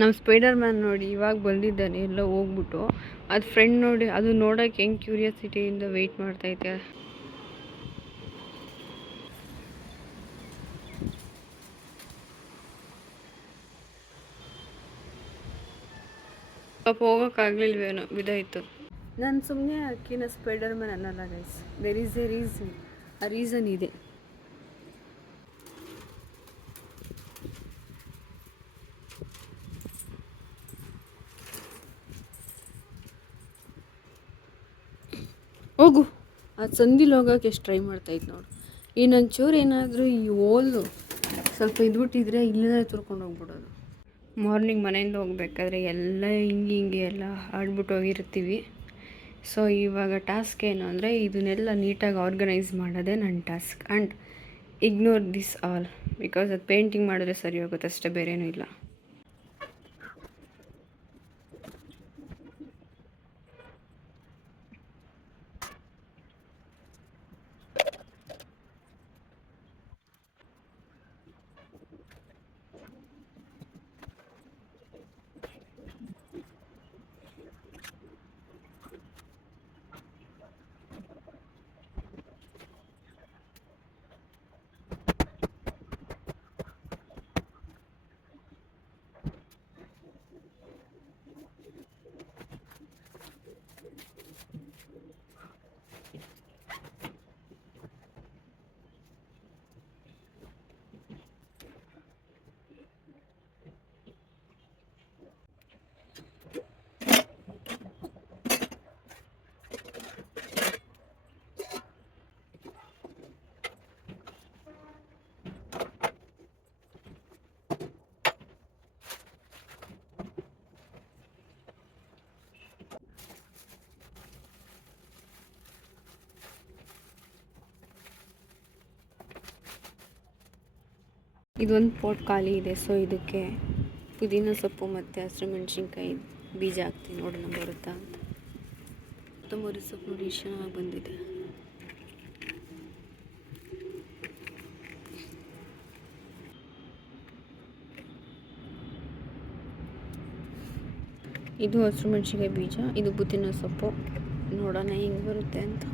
ನಮ್ಮ spider man ನೋಡಿ ಇವಾಗ ಬಂದಿದ್ದಾನೆ ಎಲ್ಲ ಹೋಗ್ಬಿಟ್ಟು. ಅದು ಫ್ರೆಂಡ್ ನೋಡಿ, ಅದು ನೋಡೋಕೆ ಹೆಂಗೆ ಕ್ಯೂರಿಯಾಸಿಟಿಯಿಂದ ವೆಯ್ಟ್ ಮಾಡ್ತೈತೆ. ಪಾಪ ಹೋಗೋಕ್ಕಾಗಲಿಲ್ವೇನೋ, ಬಿದ್ದಾಯಿತು. ನಾನು ಸುಮ್ಮನೆ ಅಕ್ಕಿನ ಸ್ಪೈಡರ್ ಮ್ಯಾನ್ ಅನ್ನಲ್ಲ guys, there is a reason. ಆ ರೀಸನ್ ಇದೆ. ಹೋಗು, ಅದು ಸಂದಿಲ್ ಹೋಗೋಕೆ ಎಷ್ಟು ಟ್ರೈ ಮಾಡ್ತಾಯಿತ್ತು ನೋಡು. ಇನ್ನೊಂಚೂರು ಏನಾದರೂ ಈ ಓಲು ಸ್ವಲ್ಪ ಇದ್ಬಿಟ್ಟಿದ್ರೆ ಇಲ್ಲದೇ ತುರ್ಕೊಂಡು ಹೋಗ್ಬಿಡೋದು. ಮಾರ್ನಿಂಗ್ ಮನೆಯಿಂದ ಹೋಗ್ಬೇಕಾದ್ರೆ ಎಲ್ಲ ಹಿಂಗೆ ಎಲ್ಲ ಆಡ್ಬಿಟ್ಟು ಹೋಗಿರ್ತೀವಿ. ಸೊ ಇವಾಗ ಟಾಸ್ಕ್ ಏನು ಅಂದರೆ ಇದನ್ನೆಲ್ಲ ನೀಟಾಗಿ ಆರ್ಗನೈಸ್ ಮಾಡೋದೇ ನನ್ನ task. And ignore this all, because ಅದು ಪೇಂಟಿಂಗ್ ಮಾಡಿದ್ರೆ ಸರಿ ಹೋಗುತ್ತೆ ಅಷ್ಟೇ, ಬೇರೇನೂ ಇಲ್ಲ. ಇದೊಂದು ಪಾಟ್ ಖಾಲಿ ಇದೆ, ಸೊ ಇದಕ್ಕೆ ಪುದೀನ ಸೊಪ್ಪು ಮತ್ತು ಹಸಿರು ಮೆಣಸಿನ್ಕಾಯಿ ಬೀಜ ಹಾಕ್ತೀನಿ, ನೋಡೋಣ ಬರುತ್ತಾ ಅಂತ. ಕೊತ್ತಂಬರಿ ಸೊಪ್ಪು ನೋಡಿ ಎಷ್ಟು ಚೆನ್ನಾಗಿ ಬಂದಿದೆ. ಇದು ಹಸಿರು ಮೆಣಸಿನ್ಕಾಯಿ ಬೀಜ, ಇದು ಪುದೀನ ಸೊಪ್ಪು. ನೋಡೋಣ ಹೆಂಗೆ ಬರುತ್ತೆ ಅಂತ.